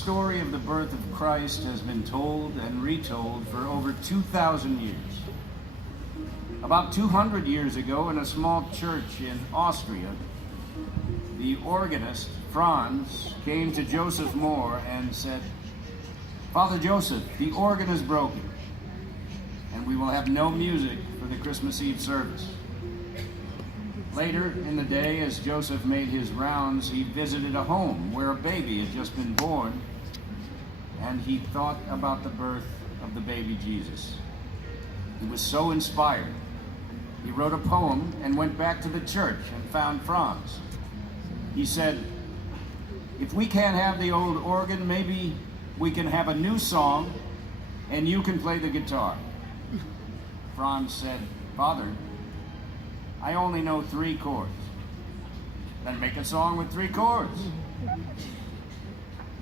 story of the birth of Christ has been told and retold for over 2,000 years. About 200 years ago, in a small church in Austria, the organist, Franz, came to Joseph Moore and said, "Father Joseph, the organ is broken, and we will have no music for the Christmas Eve service." Later in the day, as Joseph made his rounds, he visited a home where a baby had just been born, and he thought about the birth of the baby Jesus. He was so inspired. He wrote a poem and went back to the church and found Franz. He said, "If we can't have the old organ, maybe we can have a new song and you can play the guitar." Franz said, "Father, I only know 3 chords." "Then make a song with 3 chords."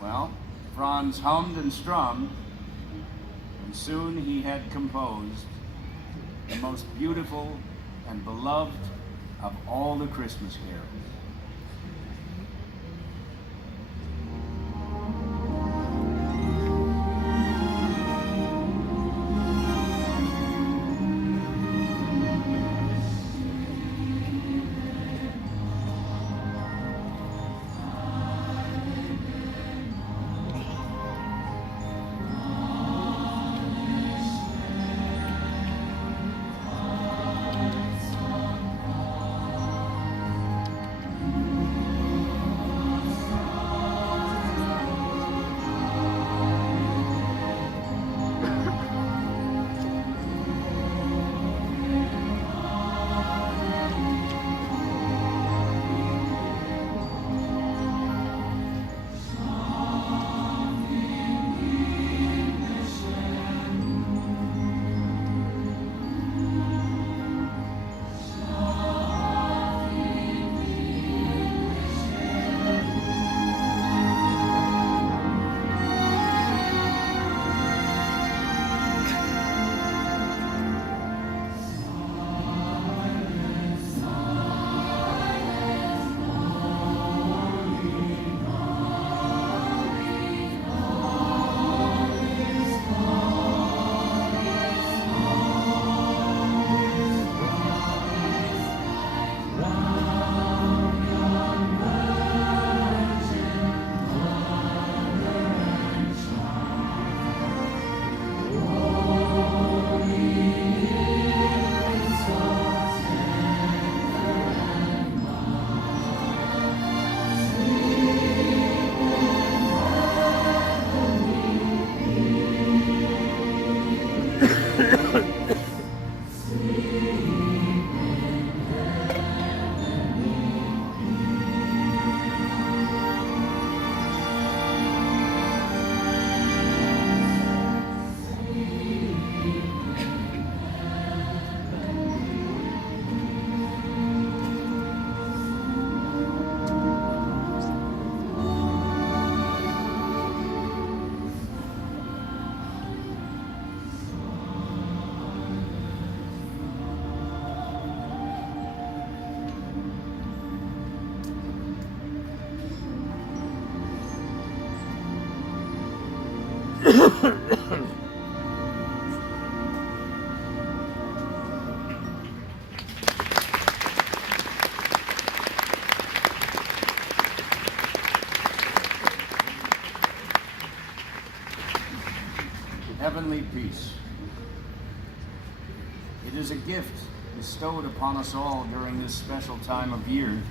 Well, Franz hummed and strummed, and soon he had composed the most beautiful and beloved of all the Christmas carols. Heavenly peace. It is a gift bestowed upon us all during this special time of year.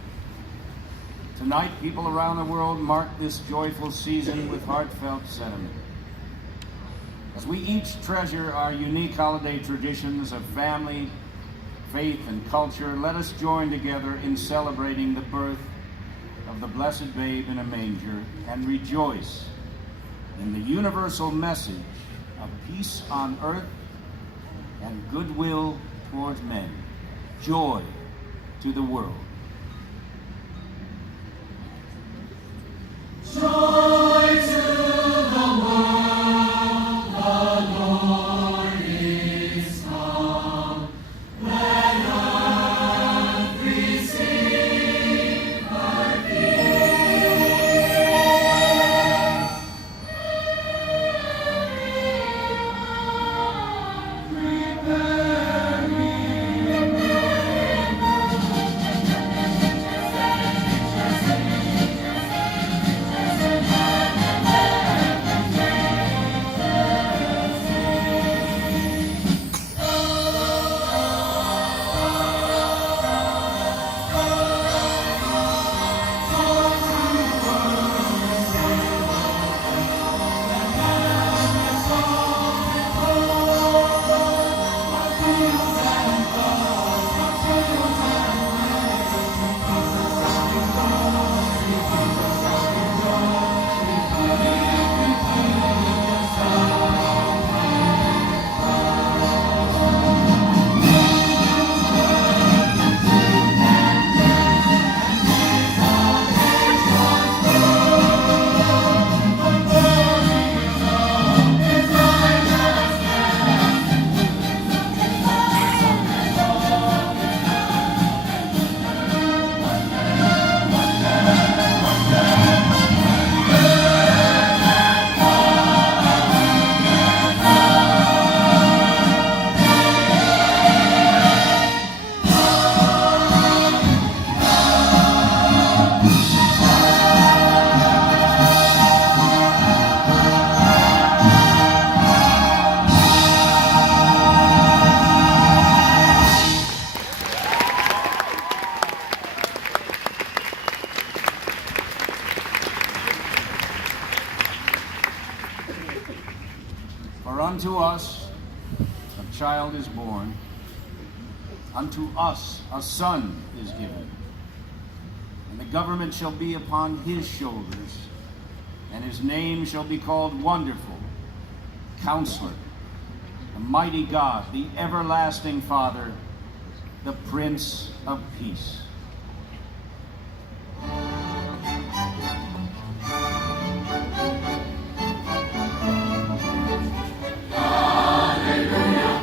Tonight, people around the world mark this joyful season with heartfelt sentiment. As we each treasure our unique holiday traditions of family, faith, and culture, let us join together in celebrating the birth of the blessed babe in a manger and rejoice in the universal message of peace on earth and goodwill towards men, joy to the world. Joy to the world, the Lord is come. Let earth receive her King. For unto us a child is born, unto us a son is given, and the government shall be upon his shoulders, and his name shall be called Wonderful, Counselor, the Mighty God, the Everlasting Father, the Prince of Peace. Amen.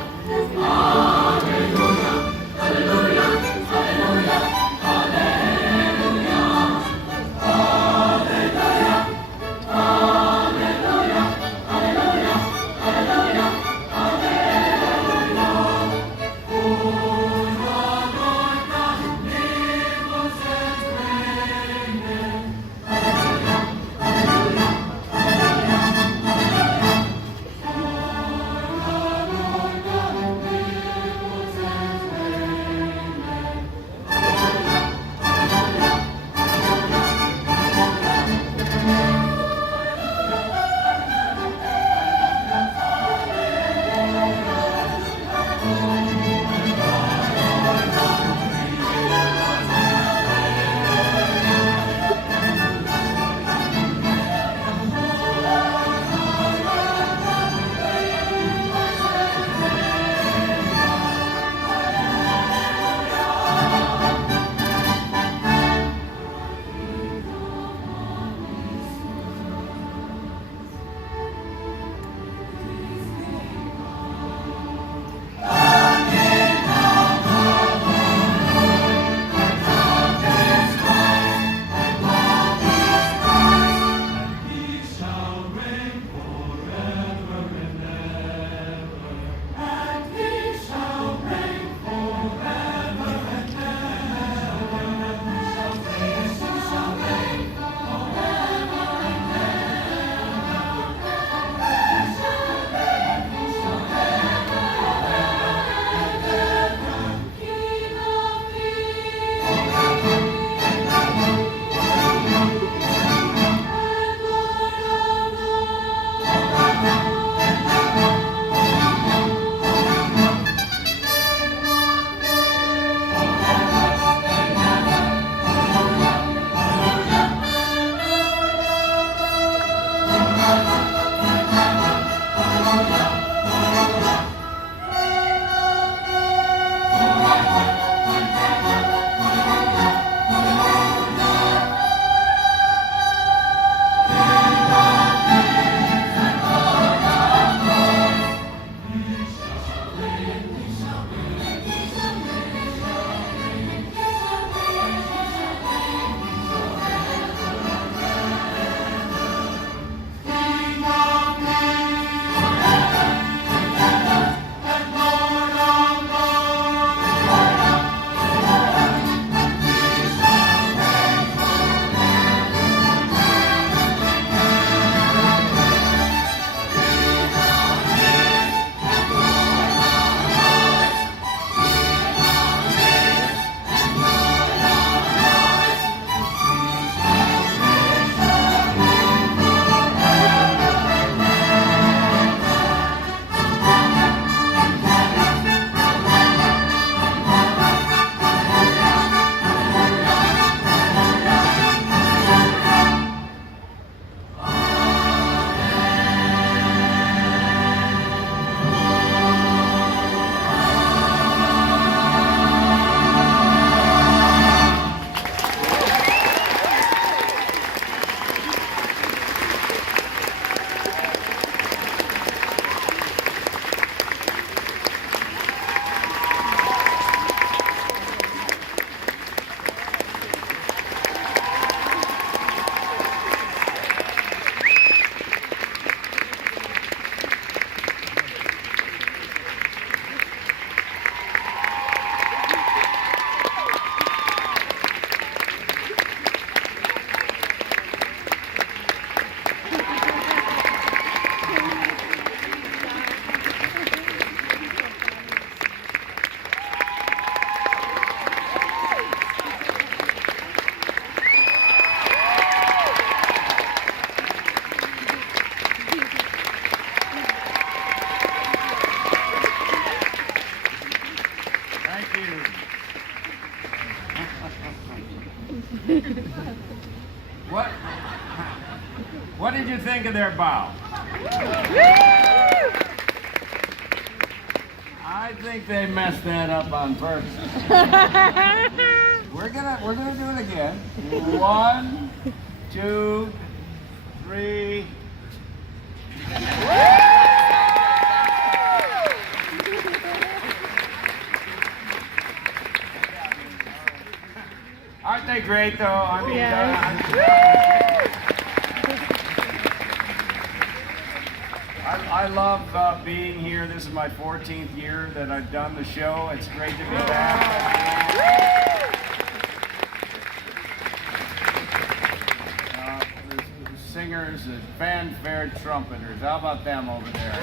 What did you think of their bow? I think they messed that up on purpose. We're gonna do it again. 1, 2, 3. Aren't they great, though? I mean, I love being here. This is my 14th year that I've done the show. It's great to be back. The singers, the fanfare trumpeters. How about them over there?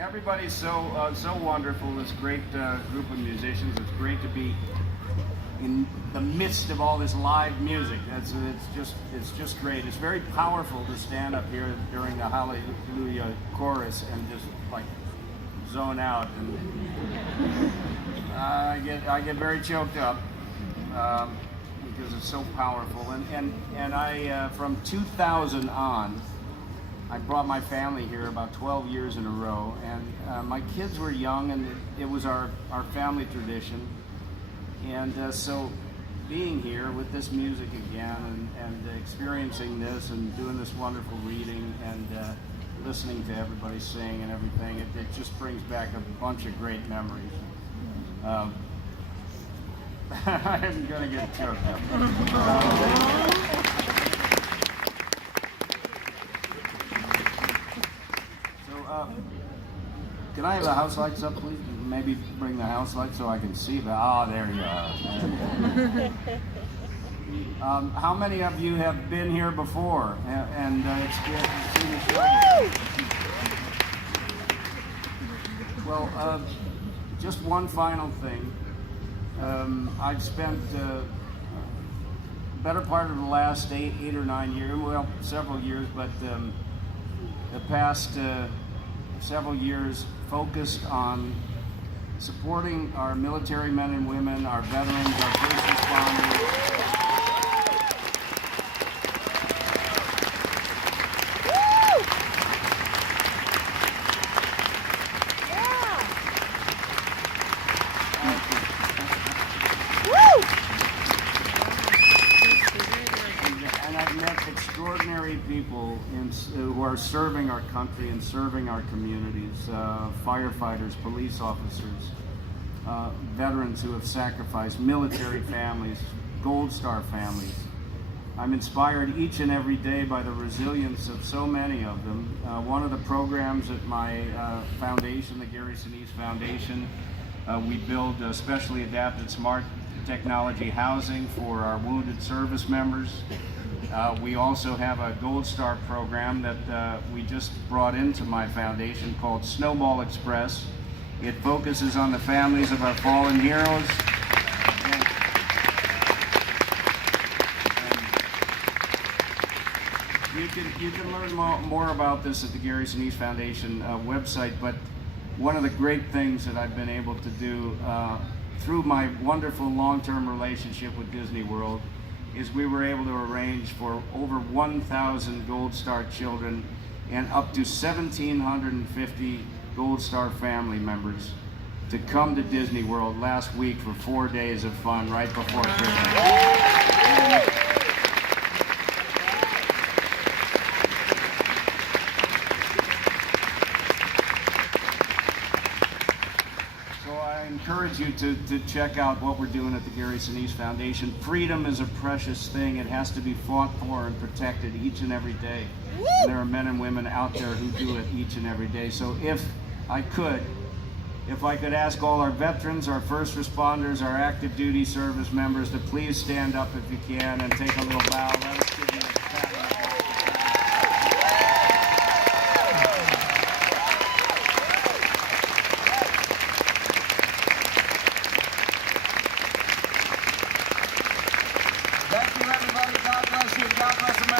Everybody's so wonderful. This great group of musicians. It's great to be in the midst of all this live music. It's just great. It's very powerful to stand up here during the Hallelujah chorus and just like zone out. And I get very choked up because it's so powerful. And I from 2000 on, I brought my family here about 12 years in a row, and my kids were young, and it was our family tradition. And so being here with this music again and experiencing this and doing this wonderful reading and listening to everybody sing and everything, it just brings back a bunch of great memories. I'm going to get choked up. Can I have the house lights up, please? Maybe bring the house lights so I can see that. Oh, there you are. How many of you have been here before and it's good to see the show? Well, just one final thing. I've spent better part of the last 8 or 9 years, well, several years, but the past several years focused on supporting our military men and women, our veterans, our first responders. And I've met extraordinary people who are serving our country and serving our communities, firefighters, police officers, veterans who have sacrificed, military families, Gold Star families. I'm inspired each and every day by the resilience of so many of them. One of the programs at my foundation, the Gary Sinise Foundation, we build specially adapted smart technology housing for our wounded service members. We also have a Gold Star program that we just brought into my foundation called Snowball Express. It focuses on the families of our fallen heroes. You can learn more about this at the Gary Sinise Foundation website, but one of the great things that I've been able to do through my wonderful long-term relationship with Disney World is we were able to arrange for over 1,000 Gold Star children and up to 1,750 Gold Star family members to come to Disney World last week for 4 days of fun right before Christmas. I encourage you to check out what we're doing at the Gary Sinise Foundation. Freedom is a precious thing. It has to be fought for and protected each and every day. And there are men and women out there who do it each and every day. So if I could ask all our veterans, our first responders, our active duty service members to please stand up if you can and take a little bow. Let us give you a pat. Thank you, everybody. God bless you. God bless America.